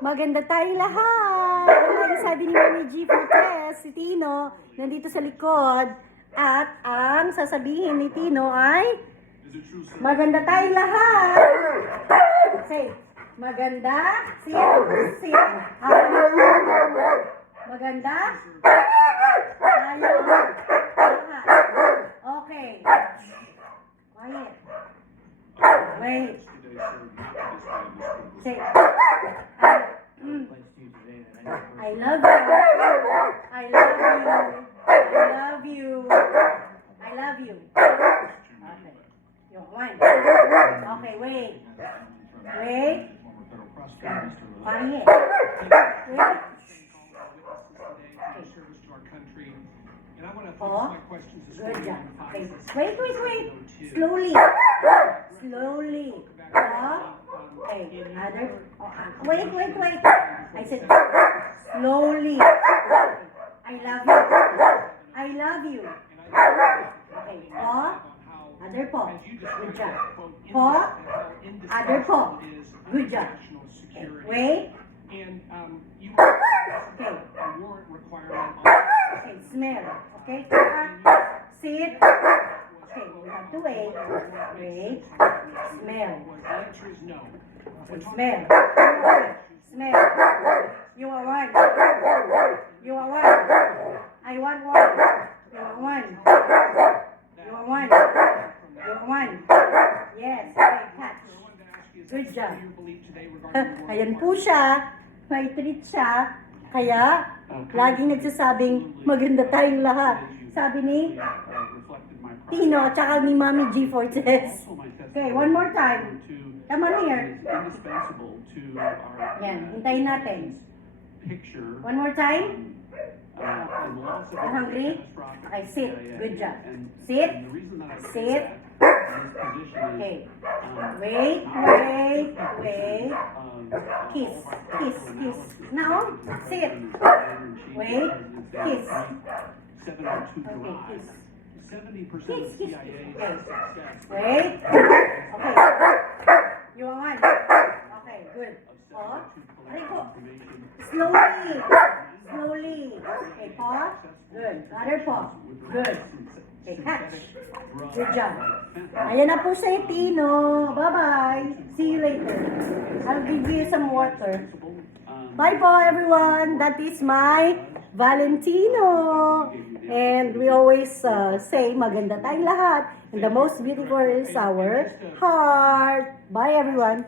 Maganda tayong lahat. Ang lagi sabi ni Mami G Fortes, si Tino, nandito sa likod. At ang sasabihin ni Tino ay, maganda tayong lahat. Say, maganda. Sit. Maganda. Tayo. Okay. Quiet. Wait. Say, I love you. I love you. I love you. I love you. Okay. Yung one. Okay, wait. Wait. Quiet. Wait. Oh, good job. Okay. Wait. Slowly. Slowly. Oh, okay. Other. Oh, wait. I said slowly. I love you. I love you. Okay. Oh, other paw. Good job. Paw. Other paw. Good job. Okay. Wait. Okay. Okay. Smell. Okay. Sit. Okay. We have to wait. Wait. Smell. Okay. Smell. Smell. You are one. You are one. I want one. You are one. You are one. You are one. Yes. Okay. Catch. Good job. Ayan po siya. May treat siya. Kaya, laging nagsasabing maganda tayong lahat. Sabi ni Tino, tsaka ni Mami G Fortes. Okay, one more time. Come on here. Yan, hintayin natin. One more time. You hungry? Okay, sit. Good job. Sit. Sit. Okay. Wait. Kiss. Now, sit. Wait. Kiss. Okay, kiss. Kiss. Okay. Wait. Okay. You want one? Okay, good. Oh, Rico. Slowly. Okay, paw. Good. Other paw. Good. Okay, catch. Good job. Ayan na po sa Tino. Bye-bye. See you later. I'll give you some water. Bye po, everyone. That is my Valentino. And we always say, maganda tayong lahat. And the most beautiful is our heart. Bye, everyone.